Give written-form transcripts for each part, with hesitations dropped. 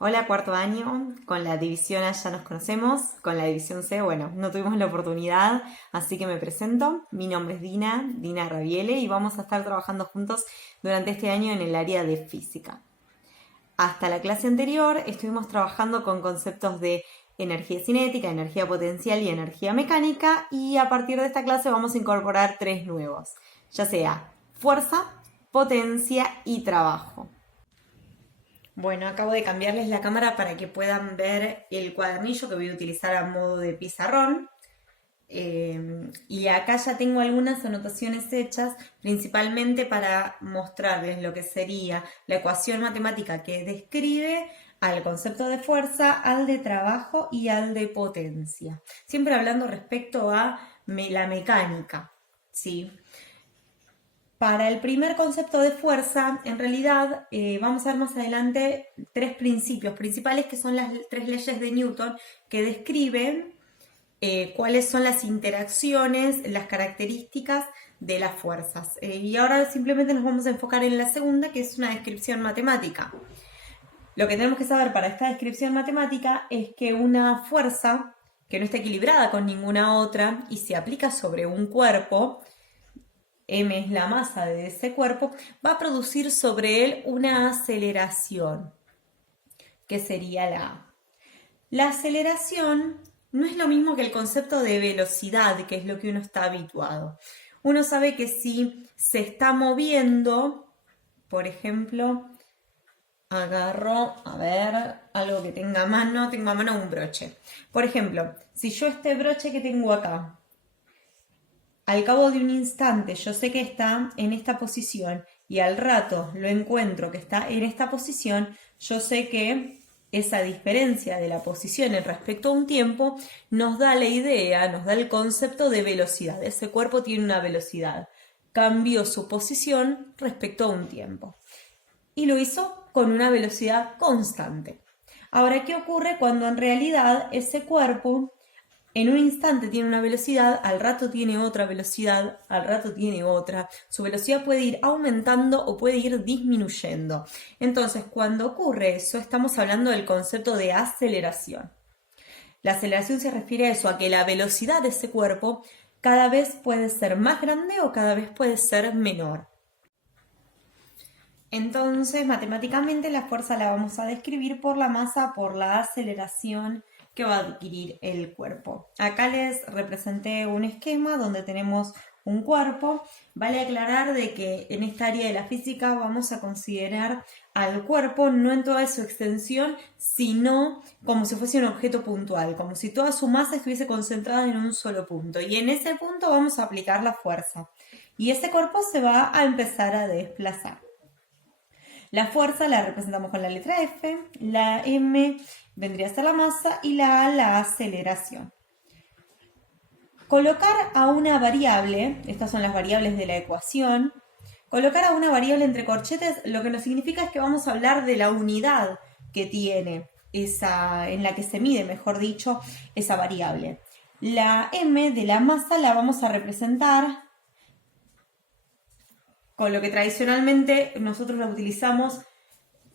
Hola, cuarto año. Con la división A ya nos conocemos. Con la división C, bueno, no tuvimos la oportunidad, así que me presento. Mi nombre es Dina Rabiele, y vamos a estar trabajando juntos durante este año en el área de física. Hasta la clase anterior estuvimos trabajando con conceptos de energía cinética, energía potencial y energía mecánica, y a partir de esta clase vamos a incorporar tres nuevos, ya sea fuerza, potencia y trabajo. Bueno, acabo de cambiarles la cámara para que puedan ver el cuadernillo que voy a utilizar a modo de pizarrón. Y acá ya tengo algunas anotaciones hechas, principalmente para mostrarles lo que sería la ecuación matemática que describe al concepto de fuerza, al de trabajo y al de potencia. Siempre hablando respecto a la mecánica, ¿sí? Para el primer concepto de fuerza, en realidad vamos a ver más adelante tres principios principales que son las tres leyes de Newton que describen cuáles son las interacciones, las características de las fuerzas. Y ahora simplemente nos vamos a enfocar en la segunda, que es una descripción matemática. Lo que tenemos que saber para esta descripción matemática es que una fuerza que no está equilibrada con ninguna otra y se aplica sobre un cuerpo, M es la masa de ese cuerpo, va a producir sobre él una aceleración, que sería la A. La aceleración no es lo mismo que el concepto de velocidad, que es lo que uno está habituado. Uno sabe que si se está moviendo, por ejemplo, agarro, a ver, algo que tenga a mano, tengo a mano un broche. Por ejemplo, si yo este broche que tengo acá, al cabo de un instante yo sé que está en esta posición y al rato lo encuentro que está en esta posición, yo sé que esa diferencia de la posición en respecto a un tiempo nos da la idea, nos da el concepto de velocidad. Ese cuerpo tiene una velocidad. Cambió su posición respecto a un tiempo. Y lo hizo con una velocidad constante. Ahora, ¿qué ocurre cuando en realidad ese cuerpo en un instante tiene una velocidad, al rato tiene otra velocidad, al rato tiene otra? Su velocidad puede ir aumentando o puede ir disminuyendo. Entonces, cuando ocurre eso, estamos hablando del concepto de aceleración. La aceleración se refiere a eso, a que la velocidad de ese cuerpo cada vez puede ser más grande o cada vez puede ser menor. Entonces, matemáticamente la fuerza la vamos a describir por la masa, por la aceleración que va a adquirir el cuerpo. Acá les representé un esquema donde tenemos un cuerpo. Vale aclarar de que en esta área de la física vamos a considerar al cuerpo no en toda su extensión, sino como si fuese un objeto puntual, como si toda su masa estuviese concentrada en un solo punto. Y en ese punto vamos a aplicar la fuerza. Y ese cuerpo se va a empezar a desplazar. La fuerza la representamos con la letra F, la M vendría a ser la masa y la A la aceleración. Colocar a una variable, estas son las variables de la ecuación, colocar a una variable entre corchetes lo que nos significa es que vamos a hablar de la unidad que tiene esa, en la que se mide, mejor dicho, esa variable. La M de la masa la vamos a representar con lo que tradicionalmente nosotros la utilizamos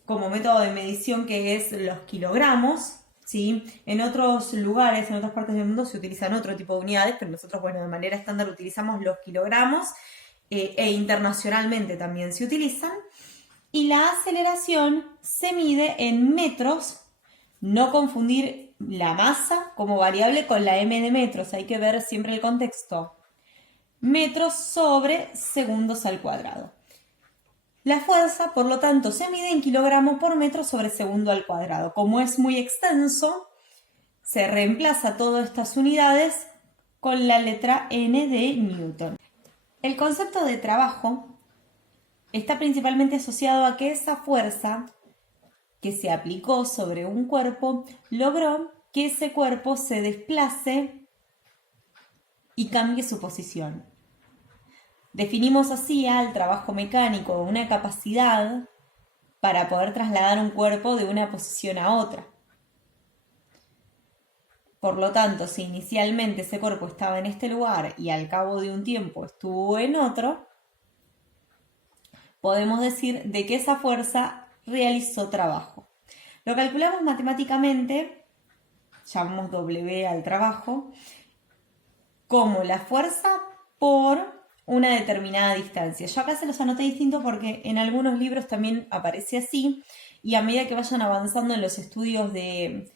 como método de medición, que es los kilogramos, ¿sí? En otros lugares, en otras partes del mundo se utilizan otro tipo de unidades, pero nosotros, bueno, de manera estándar utilizamos los kilogramos, e internacionalmente también se utilizan. Y la aceleración se mide en metros, no confundir la masa como variable con la m de metros, hay que ver siempre el contexto. Metros sobre segundos al cuadrado. La fuerza, por lo tanto, se mide en kilogramos por metro sobre segundo al cuadrado. Como es muy extenso, se reemplaza todas estas unidades con la letra N de Newton. El concepto de trabajo está principalmente asociado a que esa fuerza que se aplicó sobre un cuerpo logró que ese cuerpo se desplace y cambie su posición. Definimos así al trabajo mecánico una capacidad para poder trasladar un cuerpo de una posición a otra. Por lo tanto, si inicialmente ese cuerpo estaba en este lugar y al cabo de un tiempo estuvo en otro, podemos decir de que esa fuerza realizó trabajo. Lo calculamos matemáticamente, llamamos W al trabajo, como la fuerza por una determinada distancia. Yo acá se los anoté distinto porque en algunos libros también aparece así, y a medida que vayan avanzando en los estudios de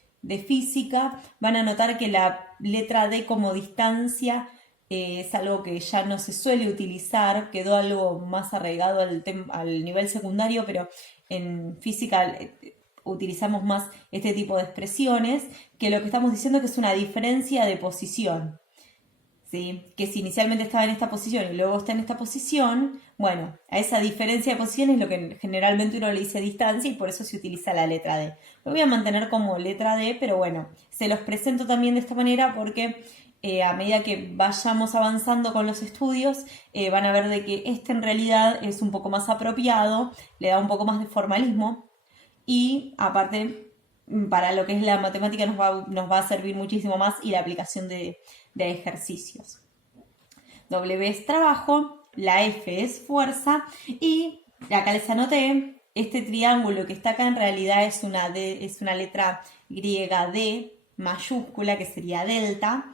física, van a notar que la letra D como distancia es algo que ya no se suele utilizar, quedó algo más arraigado al nivel secundario, pero en física utilizamos más este tipo de expresiones, que lo que estamos diciendo es que es una diferencia de posición. ¿Sí? Que si inicialmente estaba en esta posición y luego está en esta posición, bueno, a esa diferencia de posición es lo que generalmente uno le dice distancia y por eso se utiliza la letra D. Lo voy a mantener como letra D, pero bueno, se los presento también de esta manera porque a medida que vayamos avanzando con los estudios, van a ver de que este en realidad es un poco más apropiado, le da un poco más de formalismo y aparte para lo que es la matemática nos va a servir muchísimo más y la aplicación de ejercicios. W es trabajo, la F es fuerza y acá les anoté, este triángulo que está acá en realidad es una letra griega D mayúscula que sería delta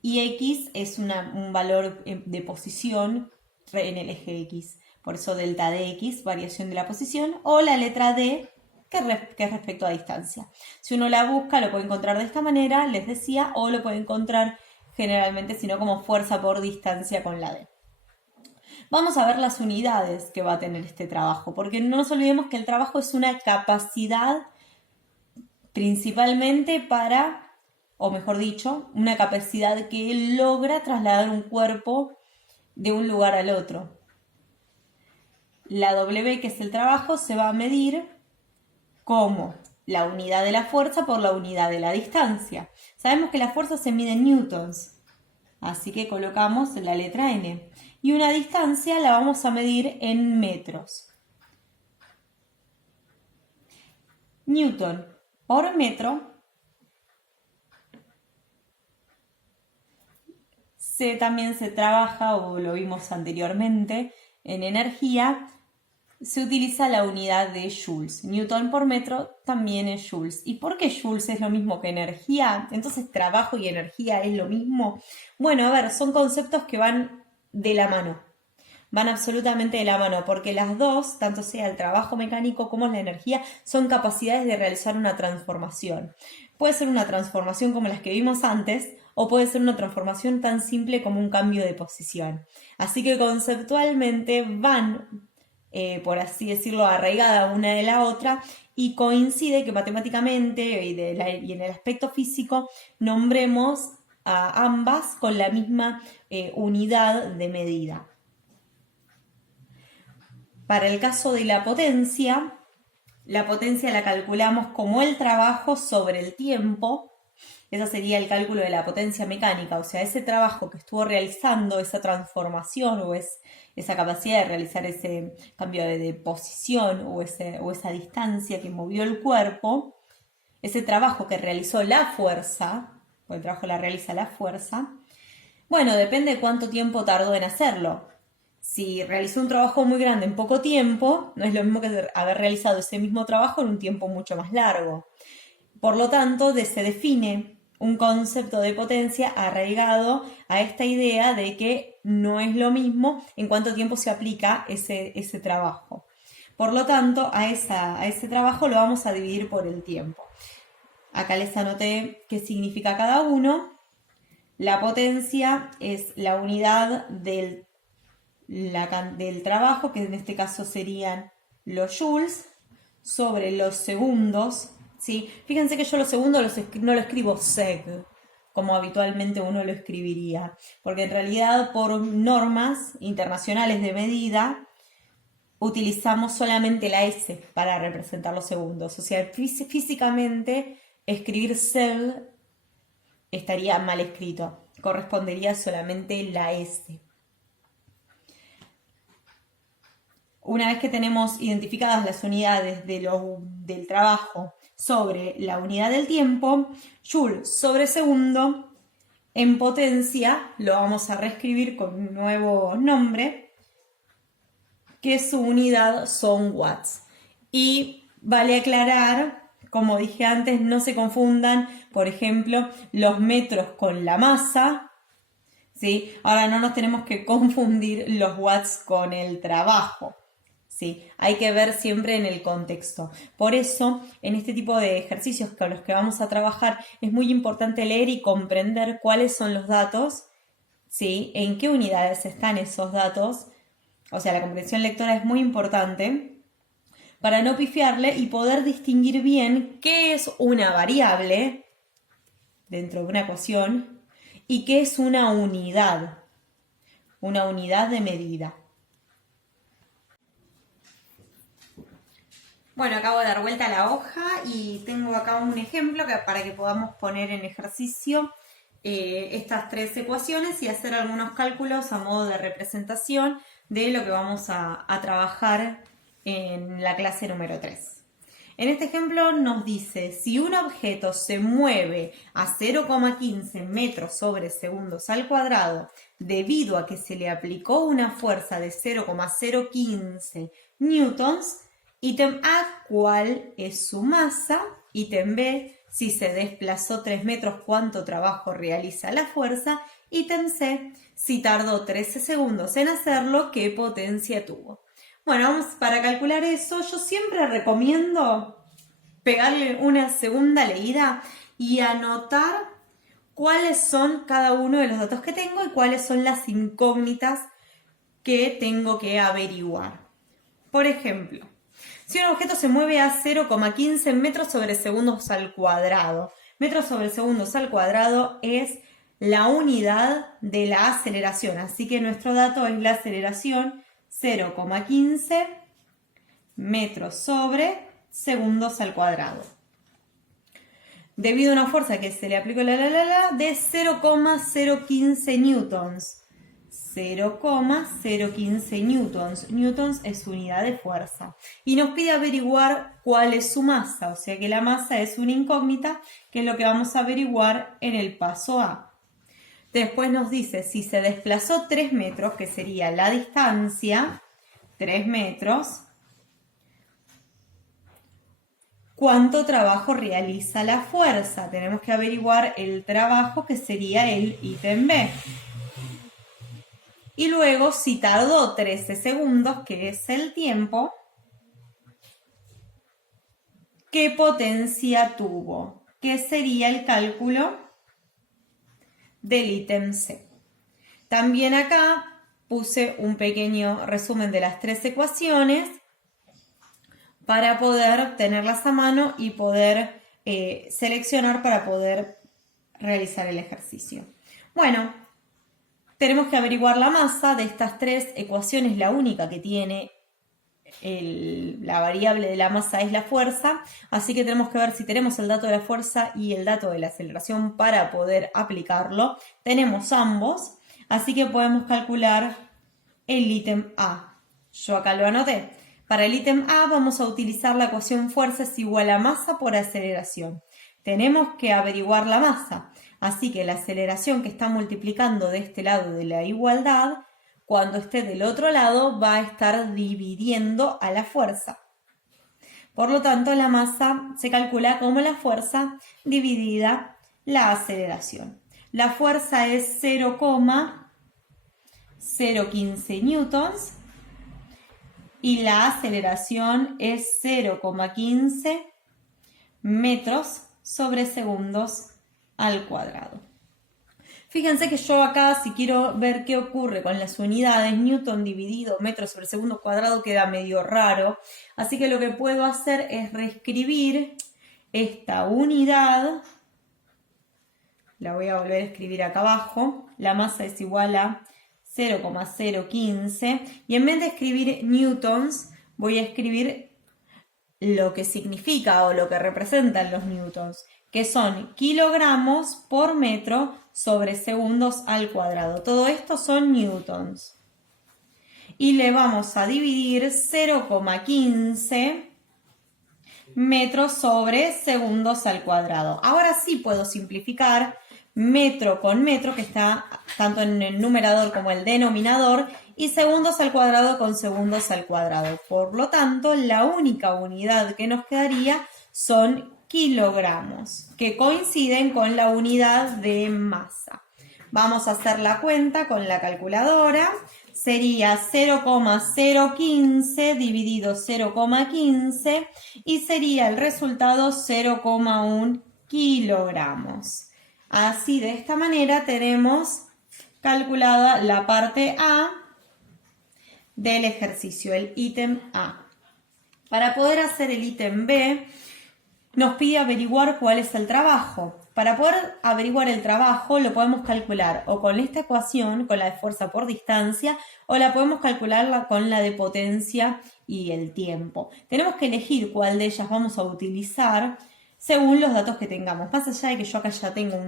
y X es un valor de posición en el eje X. Por eso delta de X, variación de la posición, o la letra D que es respecto a distancia. Si uno la busca, lo puede encontrar de esta manera, les decía, o lo puede encontrar generalmente, sino como fuerza por distancia con la D. Vamos a ver las unidades que va a tener este trabajo, porque no nos olvidemos que el trabajo es una capacidad principalmente para, o mejor dicho, una capacidad que logra trasladar un cuerpo de un lugar al otro. La W, que es el trabajo, se va a medir como la unidad de la fuerza por la unidad de la distancia. Sabemos que la fuerza se mide en newtons, así que colocamos la letra N. Y una distancia la vamos a medir en metros. Newton por metro también se trabaja, o lo vimos anteriormente, en energía. Se utiliza la unidad de joules. Newton por metro también es joules. ¿Y por qué joules es lo mismo que energía? Entonces, ¿trabajo y energía es lo mismo? Bueno, a ver, son conceptos que van de la mano. Van absolutamente de la mano, porque las dos, tanto sea el trabajo mecánico como la energía, son capacidades de realizar una transformación. Puede ser una transformación como las que vimos antes, o puede ser una transformación tan simple como un cambio de posición. Así que conceptualmente van por así decirlo, arraigada una de la otra, y coincide que matemáticamente y en el aspecto físico nombremos a ambas con la misma unidad de medida. Para el caso de la potencia la calculamos como el trabajo sobre el tiempo. Ese sería el cálculo de la potencia mecánica, o sea, ese trabajo que estuvo realizando, esa transformación o esa capacidad de realizar ese cambio de posición o esa distancia que movió el cuerpo, ese trabajo que realizó la fuerza, o el trabajo la realiza la fuerza, bueno, depende de cuánto tiempo tardó en hacerlo. Si realizó un trabajo muy grande en poco tiempo, no es lo mismo que haber realizado ese mismo trabajo en un tiempo mucho más largo. Por lo tanto, se define un concepto de potencia arraigado a esta idea de que no es lo mismo en cuánto tiempo se aplica ese trabajo. Por lo tanto, a ese trabajo lo vamos a dividir por el tiempo. Acá les anoté qué significa cada uno. La potencia es la unidad del trabajo, que en este caso serían los joules, sobre los segundos. ¿Sí? Fíjense que yo los segundos no lo escribo seg, como habitualmente uno lo escribiría, porque en realidad por normas internacionales de medida utilizamos solamente la S para representar los segundos. O sea, físicamente escribir seg estaría mal escrito, correspondería solamente la S. Una vez que tenemos identificadas las unidades del trabajo sobre la unidad del tiempo, joule sobre segundo, en potencia lo vamos a reescribir con un nuevo nombre, que su unidad son watts. Y vale aclarar como dije antes, no se confundan, por ejemplo, los metros con la masa, ¿sí? Ahora no nos tenemos que confundir los watts con el trabajo, ¿sí? Hay que ver siempre en el contexto. Por eso, en este tipo de ejercicios con los que vamos a trabajar, es muy importante leer y comprender cuáles son los datos, ¿sí? En qué unidades están esos datos. O sea, la comprensión lectora es muy importante para no pifiarle y poder distinguir bien qué es una variable dentro de una ecuación y qué es una unidad de medida. Bueno, acabo de dar vuelta a la hoja y tengo acá un ejemplo para que podamos poner en ejercicio estas tres ecuaciones y hacer algunos cálculos a modo de representación de lo que vamos a trabajar en la clase número 3. En este ejemplo nos dice, si un objeto se mueve a 0,15 metros sobre segundos al cuadrado debido a que se le aplicó una fuerza de 0,015 newtons, ítem A, ¿cuál es su masa? Ítem B, si se desplazó 3 metros, ¿cuánto trabajo realiza la fuerza? Ítem C, si tardó 13 segundos en hacerlo, ¿qué potencia tuvo? Bueno, vamos para calcular eso. Yo siempre recomiendo pegarle una segunda leída y anotar cuáles son cada uno de los datos que tengo y cuáles son las incógnitas que tengo que averiguar. Por ejemplo, si un objeto se mueve a 0,15 metros sobre segundos al cuadrado. Metros sobre segundos al cuadrado es la unidad de la aceleración. Así que nuestro dato es la aceleración 0,15 metros sobre segundos al cuadrado. Debido a una fuerza que se le aplicó de 0,015 newtons. 0,015 newtons. Newtons es unidad de fuerza. Y nos pide averiguar cuál es su masa. O sea que la masa es una incógnita, que es lo que vamos a averiguar en el paso A. Después nos dice si se desplazó 3 metros, que sería la distancia, 3 metros, ¿cuánto trabajo realiza la fuerza? Tenemos que averiguar el trabajo, que sería el ítem B. Y luego, si tardó 13 segundos, que es el tiempo, ¿qué potencia tuvo? Que sería el cálculo del ítem C. También acá puse un pequeño resumen de las tres ecuaciones para poder tenerlas a mano y poder seleccionar para poder realizar el ejercicio. Bueno, tenemos que averiguar la masa. De estas tres ecuaciones, la única que tiene la variable de la masa es la fuerza, así que tenemos que ver si tenemos el dato de la fuerza y el dato de la aceleración para poder aplicarlo. Tenemos ambos, así que podemos calcular el ítem A. Yo acá lo anoté. Para el ítem A vamos a utilizar la ecuación fuerza es igual a masa por aceleración. Tenemos que averiguar la masa, así que la aceleración que está multiplicando de este lado de la igualdad, cuando esté del otro lado va a estar dividiendo a la fuerza. Por lo tanto, la masa se calcula como la fuerza dividida la aceleración. La fuerza es 0,015 newtons y la aceleración es 0,15 metros sobre segundos al cuadrado. Fíjense que yo acá, si quiero ver qué ocurre con las unidades, newton dividido metro sobre segundo cuadrado queda medio raro. Así que lo que puedo hacer es reescribir esta unidad. La voy a volver a escribir acá abajo. La masa es igual a 0,015. Y en vez de escribir newtons, voy a escribir lo que significa o lo que representan los newtons, que son kilogramos por metro sobre segundos al cuadrado. Todo esto son newtons. Y le vamos a dividir 0,15 metros sobre segundos al cuadrado. Ahora sí puedo simplificar metro con metro, que está tanto en el numerador como el denominador, y segundos al cuadrado con segundos al cuadrado. Por lo tanto, la única unidad que nos quedaría son kilogramos, que coinciden con la unidad de masa. Vamos a hacer la cuenta con la calculadora. Sería 0,015 dividido 0,15 y sería el resultado 0,1 kilogramos. Así, de esta manera tenemos calculada la parte A del ejercicio, el ítem A. Para poder hacer el ítem B, nos pide averiguar cuál es el trabajo. Para poder averiguar el trabajo lo podemos calcular o con esta ecuación, con la de fuerza por distancia, o la podemos calcular con la de potencia y el tiempo. Tenemos que elegir cuál de ellas vamos a utilizar según los datos que tengamos. Más allá de que yo acá ya tengo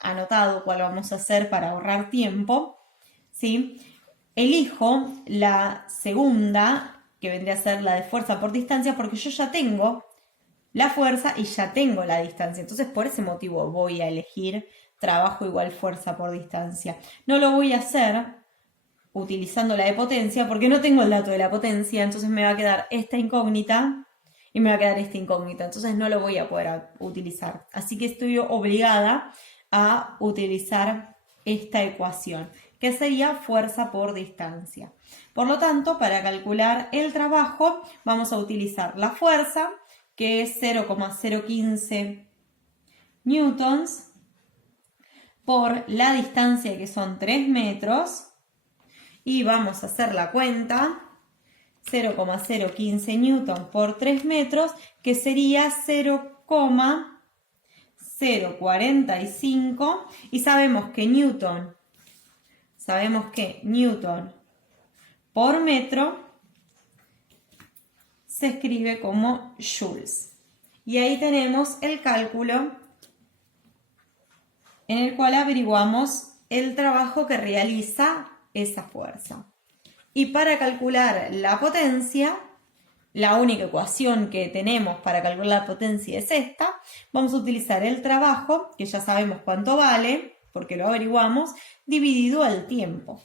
anotado cuál vamos a hacer para ahorrar tiempo, ¿sí? Elijo la segunda, que vendría a ser la de fuerza por distancia, porque yo ya tengo la fuerza y ya tengo la distancia. Entonces, por ese motivo voy a elegir trabajo igual fuerza por distancia. No lo voy a hacer utilizando la de potencia porque no tengo el dato de la potencia, entonces me va a quedar esta incógnita y me va a quedar esta incógnita. Entonces no lo voy a poder utilizar. Así que estoy obligada a utilizar esta ecuación, que sería fuerza por distancia. Por lo tanto, para calcular el trabajo vamos a utilizar la fuerza, que es 0,015 newtons, por la distancia, que son 3 metros, y vamos a hacer la cuenta, 0,015 newtons por 3 metros, que sería 0,045, y sabemos que newton por metro se escribe como joules. Y ahí tenemos el cálculo en el cual averiguamos el trabajo que realiza esa fuerza. Y para calcular la potencia, la única ecuación que tenemos para calcular la potencia es esta. Vamos a utilizar el trabajo, que ya sabemos cuánto vale, porque lo averiguamos, dividido al tiempo.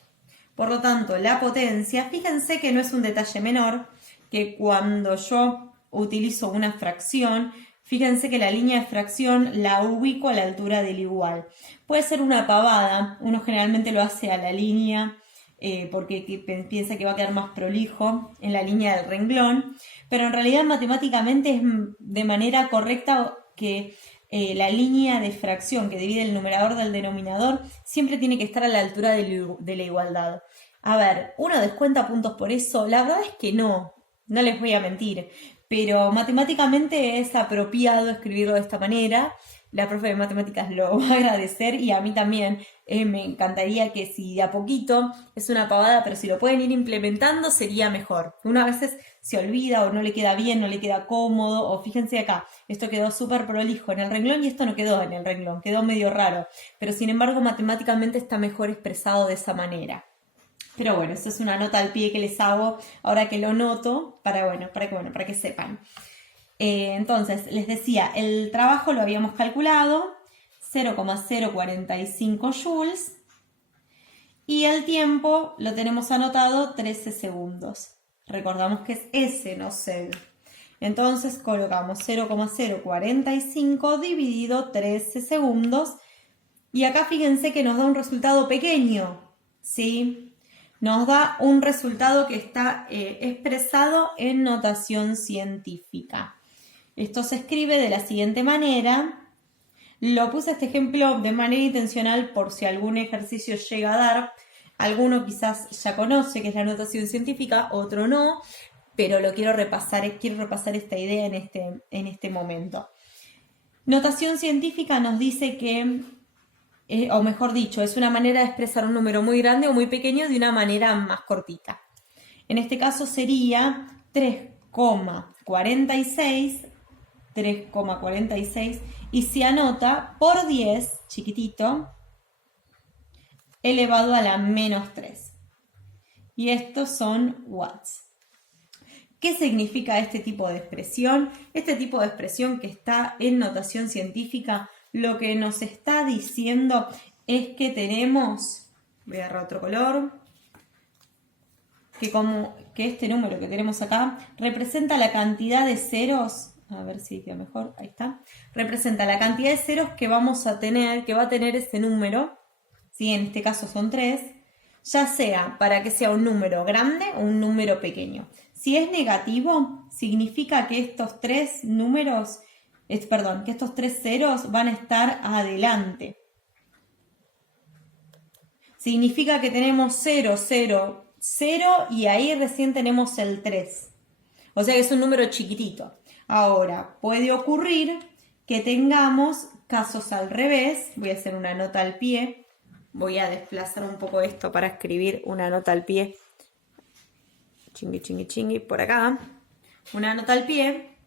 Por lo tanto, la potencia, fíjense que no es un detalle menor, que cuando yo utilizo una fracción, fíjense que la línea de fracción la ubico a la altura del igual. Puede ser una pavada, uno generalmente lo hace a la línea porque piensa que va a quedar más prolijo en la línea del renglón, pero en realidad matemáticamente es de manera correcta que la línea de fracción que divide el numerador del denominador siempre tiene que estar a la altura de la igualdad. A ver, ¿uno descuenta puntos por eso? La verdad es que no les voy a mentir, pero matemáticamente es apropiado escribirlo de esta manera. La profe de matemáticas lo va a agradecer y a mí también. Me encantaría que si de a poquito es una pavada, pero si lo pueden ir implementando sería mejor. Uno a veces se olvida o no le queda bien, no le queda cómodo, o fíjense acá, esto quedó súper prolijo en el renglón y esto no quedó en el renglón, quedó medio raro, pero sin embargo matemáticamente está mejor expresado de esa manera. Pero bueno, eso es una nota al pie que les hago ahora que lo noto, para que sepan. Entonces, les decía, el trabajo lo habíamos calculado, 0,045 joules, y el tiempo lo tenemos anotado 13 segundos. Recordamos que es S, no seg. Entonces colocamos 0,045 dividido 13 segundos, y acá fíjense que nos da un resultado pequeño, ¿sí? Nos da un resultado que está expresado en notación científica. Esto se escribe de la siguiente manera. Lo puse este ejemplo de manera intencional por si algún ejercicio llega a dar. Alguno quizás ya conoce que es la notación científica, otro no, pero quiero repasar esta idea en este momento. Notación científica nos dice que, o mejor dicho, es una manera de expresar un número muy grande o muy pequeño de una manera más cortita. En este caso sería 3,46 y se anota por 10, chiquitito, elevado a la menos 3. Y estos son watts. ¿Qué significa este tipo de expresión? Este tipo de expresión que está en notación científica lo que nos está diciendo es que tenemos, voy a agarrar otro color, que este número que tenemos acá representa la cantidad de ceros a ver si queda mejor, ahí está, representa la cantidad de ceros que vamos a tener, que va a tener ese número, ¿sí? En este caso son 3, ya sea para que sea un número grande o un número pequeño. Si es negativo, significa que estos tres números, que estos tres ceros van a estar adelante. Significa que tenemos 0, 0, 0 y ahí recién tenemos el 3. O sea que es un número chiquitito. Ahora, puede ocurrir que tengamos casos al revés. Voy a hacer una nota al pie. Voy a desplazar un poco esto para escribir una nota al pie. Chingui, chingui, chingui, por acá. Una nota al pie.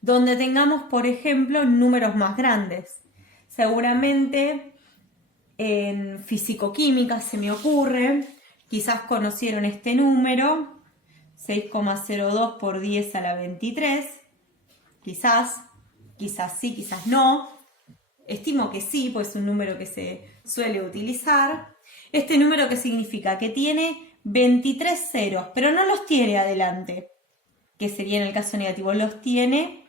Donde tengamos, por ejemplo, números más grandes. Seguramente en fisicoquímica se me ocurre. Quizás conocieron este número. 6,02 por 10 a la 23. Quizás sí, quizás no. Estimo que sí, pues es un número que se suele utilizar. Este número, ¿qué significa? Que tiene 23 ceros, pero no los tiene adelante, que sería en el caso negativo, los tiene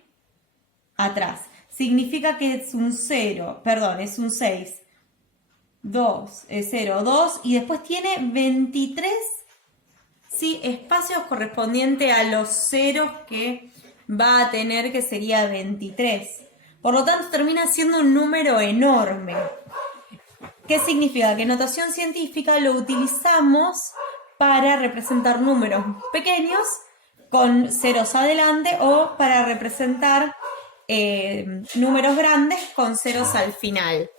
atrás. Significa que es un 0, perdón, es un 6, 2, 0, 2, y después tiene 23 espacios correspondientes a los ceros que va a tener, que sería 23. Por lo tanto, termina siendo un número enorme. ¿Qué significa? Que en notación científica lo utilizamos para representar números pequeños con ceros adelante o para representar números grandes con ceros al final.